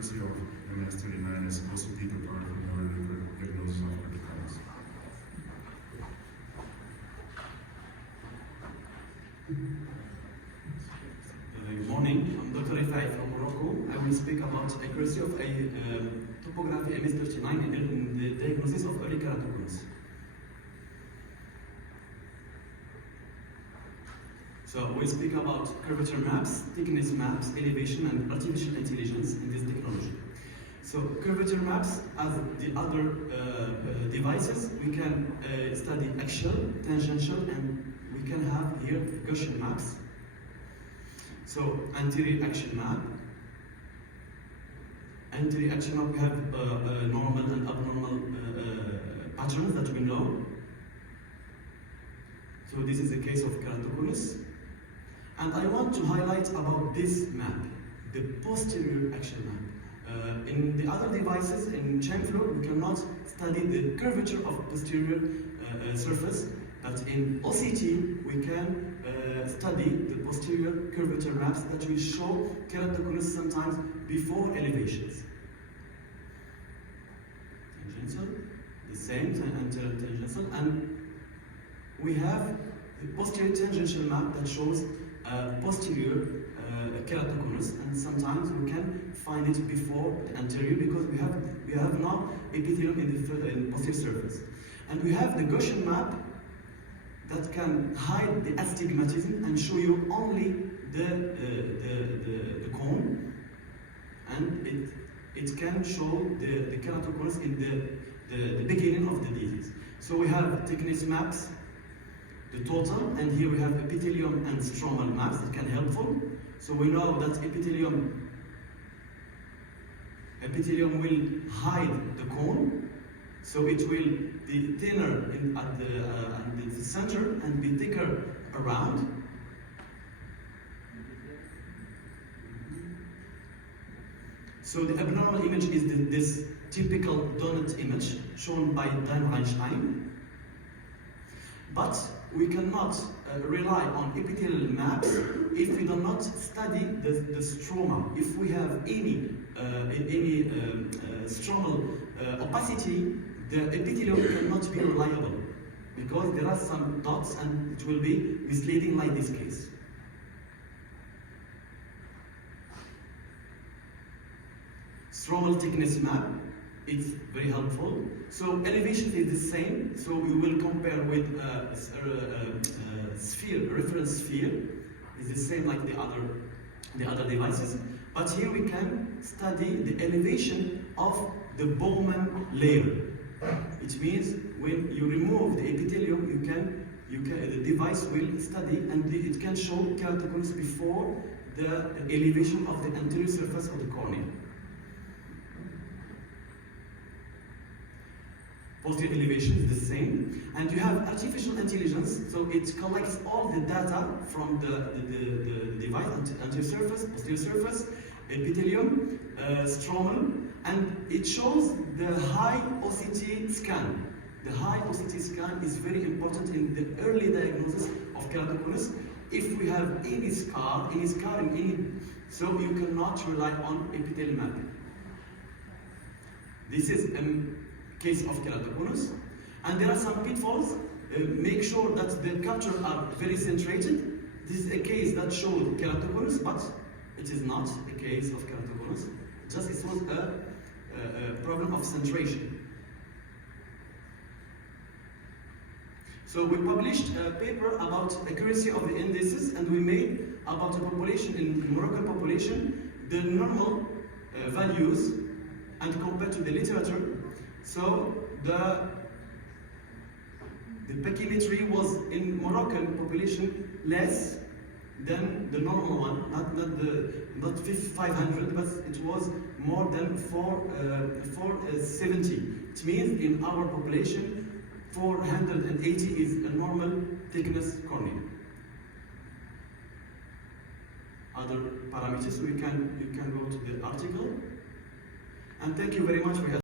accuracy of MS39 is supposed to be the part of the diagnosis of keratoconus. Good morning, I'm Dr. Rifay from Morocco. I will speak about accuracy of a topography MS39 in the diagnosis of early keratoconus. So we'll speak about curvature maps, thickness maps, elevation, and artificial intelligence in this technology. So curvature maps, as the other devices, we can study axial, tangential, and we can have here Gaussian maps. So anterior axial map. Anterior axial map, we have normal and abnormal patterns that we know. So this is the case of keratoconus. And I want to highlight about this map, the posterior axial map. In the other devices, in sham floor, we cannot study the curvature of posterior surface, but in OCT, we can study the posterior curvature maps that will show keratoconus sometimes before elevations. Tangential, the same, tangential, and we have the posterior tangential map that shows posterior keratoconus, and sometimes we can find it before the anterior because we have now epithelium in the posterior surface. And we have the Gaussian map that can hide the astigmatism and show you only the cone, and it can show the keratoconus in the beginning of the disease. So we have thickness maps, the total, and here we have epithelium and stromal maps that can helpful. So we know that epithelium will hide the cone, so it will be thinner at the center and be thicker around. So the abnormal image is this typical donut image shown by Einstein. But we cannot rely on epithelial maps if we do not study the stroma. If we have any stromal opacity, the epithelium cannot be reliable because there are some dots and it will be misleading like this case. Stromal thickness map, it's very helpful. So elevation is the same. So we will compare with sphere, reference sphere. It's the same like the other devices. But here we can study the elevation of the Bowman layer. It means when you remove the epithelium, the device will study and it can show keratoconus before the elevation of the anterior surface of the cornea. Posterior elevation is the same, and you have artificial intelligence, so it collects all the data from the device, anterior surface, posterior surface, epithelium, stromal, and it shows the high OCT scan. The high OCT scan is very important in the early diagnosis of keratoconus. If we have any scar, so you cannot rely on epithelial mapping. This is case of keratoconus, and there are some pitfalls. Make sure that the captures are very centrated. This is a case that showed keratoconus, but it is not a case of keratoconus. Just it was a problem of centration. So we published a paper about accuracy of the indices, and we made about the population in Moroccan population the normal values and compared to the literature. So the pachymetry was in Moroccan population less than the normal one, not 500, but it was more than 470. It means in our population 480 is a normal thickness cornea. Other parameters, you can go to the article. And thank you very much for your